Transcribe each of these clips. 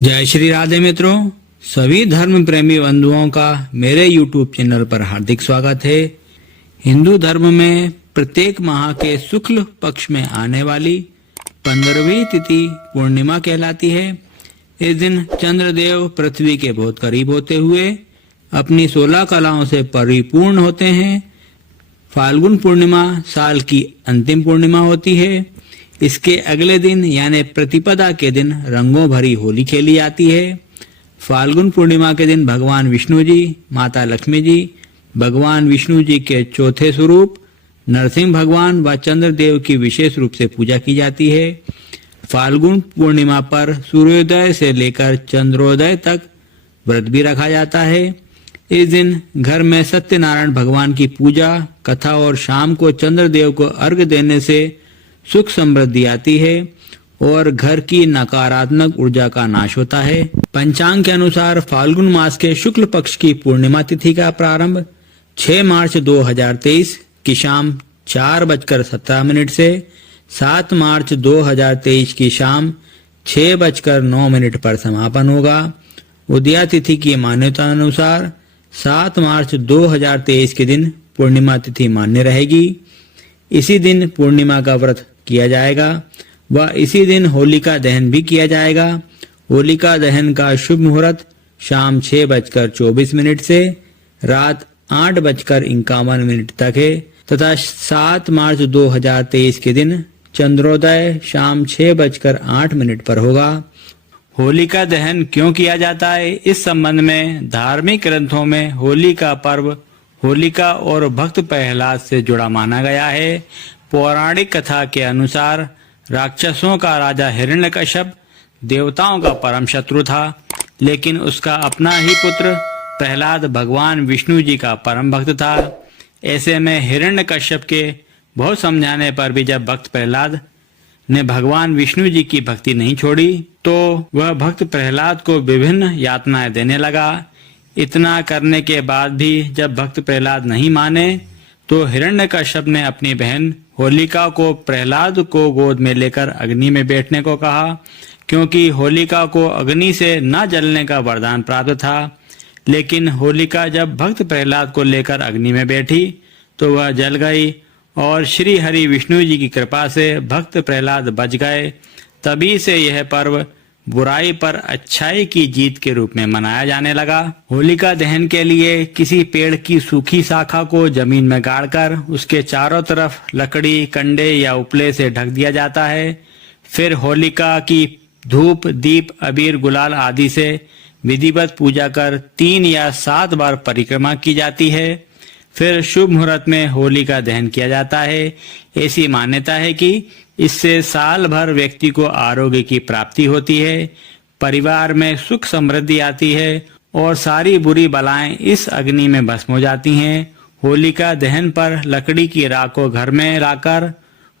जय श्री राधे मित्रों, सभी धर्म प्रेमी बंधुओं का मेरे YouTube चैनल पर हार्दिक स्वागत है। हिंदू धर्म में प्रत्येक माह के शुक्ल पक्ष में आने वाली 15वीं तिथि पूर्णिमा कहलाती है। इस दिन चंद्रदेव पृथ्वी के बहुत करीब होते हुए अपनी 16 कलाओं से परिपूर्ण होते हैं। फाल्गुन पूर्णिमा साल की अंतिम पूर्णिमा होती है। इसके अगले दिन यानी प्रतिपदा के दिन रंगों भरी होली खेली जाती है। फाल्गुन पूर्णिमा के दिन भगवान विष्णु जी, माता लक्ष्मी जी, भगवान विष्णु जी के चौथे स्वरूप नरसिंह भगवान व चंद्रदेव की विशेष रूप से पूजा की जाती है। फाल्गुन पूर्णिमा पर सूर्योदय से लेकर चंद्रोदय तक व्रत भी रखा जाता है। इस दिन घर में सत्यनारायण भगवान की पूजा, कथा और शाम को चंद्रदेव को अर्घ्य देने से सुख समृद्धि आती है और घर की नकारात्मक ऊर्जा का नाश होता है। पंचांग के अनुसार फाल्गुन मास के शुक्ल पक्ष की पूर्णिमा तिथि का प्रारंभ 6 मार्च 2023 की शाम 4:17 से 7 मार्च 2023 की शाम 6:09 पर समापन होगा। उदया तिथि की मान्यता अनुसार 7 मार्च 2023 के दिन पूर्णिमा तिथि मान्य रहेगी। इसी दिन पूर्णिमा का व्रत किया जाएगा व इसी दिन होलिका दहन भी किया जाएगा। होलिका दहन का शुभ मुहूर्त शाम 6:24 से रात 8:51 तक है तथा 7 मार्च 2023 के दिन चंद्रोदय शाम 6:08 पर होगा। होलिका दहन क्यों किया जाता है, इस संबंध में धार्मिक ग्रंथों में होली का पर्व होलिका और भक्त प्रहलाद से जुड़ा माना गया है। पौराणिक कथा के अनुसार राक्षसों का राजा हिरण्यकश्यप देवताओं का परम शत्रु था, लेकिन उसका अपना ही पुत्र प्रहलाद भगवान विष्णु जी का परम भक्त था। ऐसे में हिरण्यकश्यप के बहुत समझाने पर भी जब भक्त प्रहलाद ने भगवान विष्णु जी की भक्ति नहीं छोड़ी तो वह भक्त प्रहलाद को विभिन्न यातनाएं देने लगा। इतना करने के बाद भी जब भक्त प्रहलाद नहीं माने तो हिरण्यकश्यप ने अपनी बहन होलिका को प्रहलाद को गोद में लेकर अग्नि में बैठने को कहा, क्योंकि होलिका को अग्नि से न जलने का वरदान प्राप्त था। लेकिन होलिका जब भक्त प्रहलाद को लेकर अग्नि में बैठी तो वह जल गई और श्री हरि विष्णु जी की कृपा से भक्त प्रहलाद बच गए। तभी से यह पर्व बुराई पर अच्छाई की जीत के रूप में मनाया जाने लगा। होलिका दहन के लिए किसी पेड़ की सूखी शाखा को जमीन में गाड़कर उसके चारों तरफ लकड़ी, कंडे या उपले से ढक दिया जाता है। फिर होलिका की धूप, दीप, अबीर, गुलाल आदि से विधिवत पूजा कर 3 या 7 बार परिक्रमा की जाती है। फिर शुभ मुहूर्त में होलिका दहन किया जाता है। ऐसी मान्यता है कि इससे साल भर व्यक्ति को आरोग्य की प्राप्ति होती है, परिवार में सुख समृद्धि आती है और सारी बुरी बलाएं इस अग्नि में भस्म हो जाती हैं। होलिका दहन पर लकड़ी की राख को घर में लाकर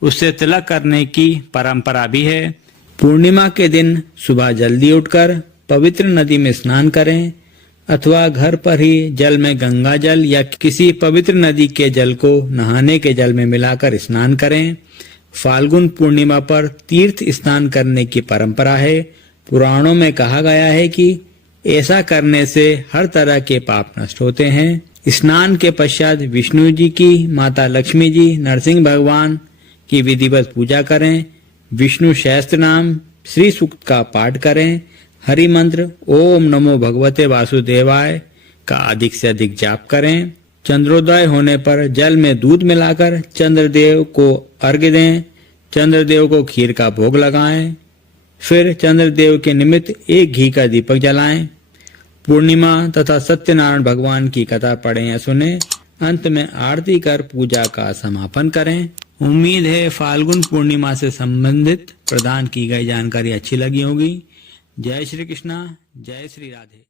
उससे तिलक करने की परंपरा भी है। पूर्णिमा के दिन सुबह जल्दी उठकर पवित्र नदी में स्नान करें अथवा घर पर ही जल में गंगा जल या किसी पवित्र नदी के जल को नहाने के जल में मिलाकर स्नान करें। फाल्गुन पूर्णिमा पर तीर्थ स्नान करने की परंपरा है। पुराणों में कहा गया है कि ऐसा करने से हर तरह के पाप नष्ट होते हैं। स्नान के पश्चात विष्णु जी की, माता लक्ष्मी जी, नरसिंह भगवान की विधिवत पूजा करें। विष्णु सहस्त्र नाम, श्री सूक्त का पाठ करें। हरि मंत्र ओम नमो भगवते वासुदेवाय का अधिक से अधिक जाप करें। चंद्रोदय होने पर जल में दूध मिलाकर चंद्रदेव को अर्घ्य दें। चंद्रदेव को खीर का भोग लगाएं। फिर चंद्रदेव के निमित्त एक घी का दीपक जलाएं। पूर्णिमा तथा सत्यनारायण भगवान की कथा पढ़ें या सुने। अंत में आरती कर पूजा का समापन करें। उम्मीद है फाल्गुन पूर्णिमा से संबंधित प्रदान की गई जानकारी अच्छी लगी होगी। जय श्री कृष्णा, जय श्री राधे।